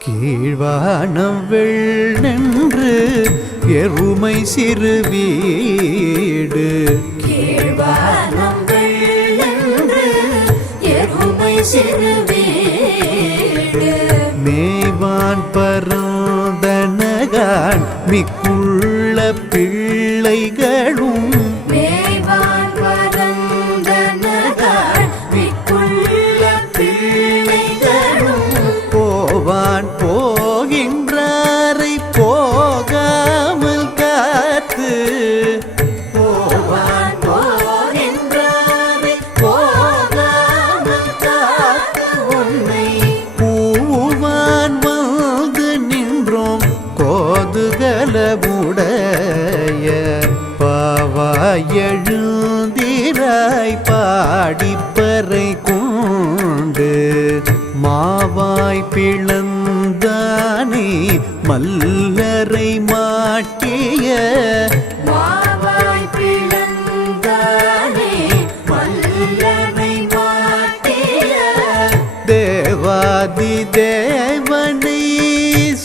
கீழ்வானம் வெள்ளென்று எருமை சிறு வீடு கீழ்வானம் வெள்ளென்று எருமை சிறு வீடு மேவான் பரந்தனகான் மிக்குள்ள பிள்ளைகளும் மேவான் பரந்தனகான் மிக்குள்ள பிள்ளைகளும் போவான் போகின்றாரை போகாமல் காத்து போவான் போகின்றாரை போகாமல் காத்து உன்னை பூவான் வந்து நின்றோம் கோதுகலமுடைய பாவாய் எழுந்திராய் பாடிப்பறை கொண்டு மாவாய் பிளந்தானே மல்லரை மாட்டிய மாவாய் பிளந்தானே மல்லரை மாட்டிய தேவாதி தேவனை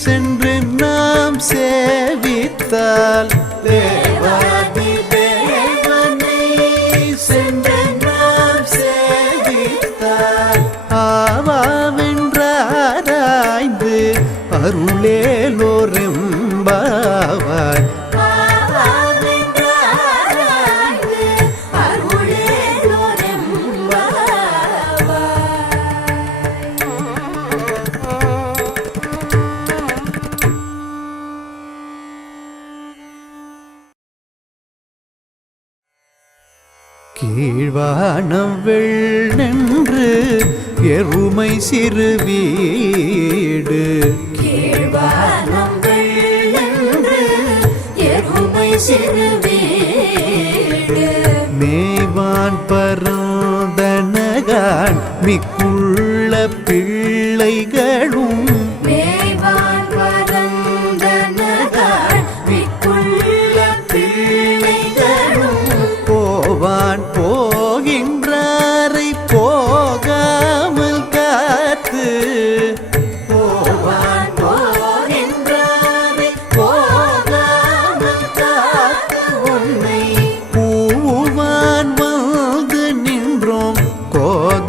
சென்று நாம் சேவித்தால் தேவாதி தேவனை சென்று நாம் சேவித்தால் ஆவாவென்றாராய்ந்து அருளேலோரெம்பாவாய் ஆவாவென்றாராய்ந்து கீழ்வானம் வெள்ளென்று எருமை சிறு வீடு கீழ்வானம் வெள்ளென்று எருமை சிறு வீடு மேவான் பரந்தனகான் மிக்குள்ள பிள்ளைகளும் மேவான் பரந்தனகான் மிக்குள்ள பிள்ளைகளும் போவான் போகின்றாரை போகாமல் காத்து போவான் போகின்றாரை போகாமல் காத்து உன்னை பூவான் வந்து நின்றோம் கோதுகலமுடைய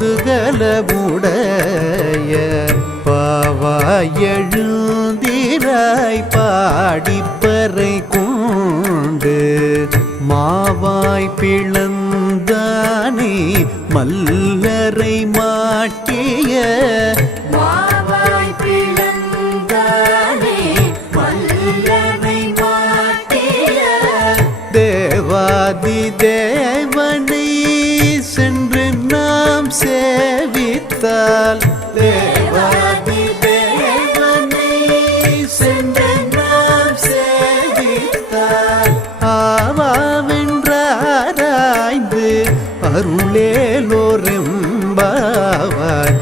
பாவாய் எழுந்திராய் பாடிப்பறை கொண்டு மாவாய் பிளந்தானே மல்லரை மாட்டிய மாவாய் பிளந்தானே மல்லரை மாட்டிய தேவாதி தேவனை சென்று நாம் சேவித்தால் தேவாதி தேவனை சென்று நாம் சேவித்தால் ஆவாவென்றாராய்ந்து அருளேலோரெம்பாவாய்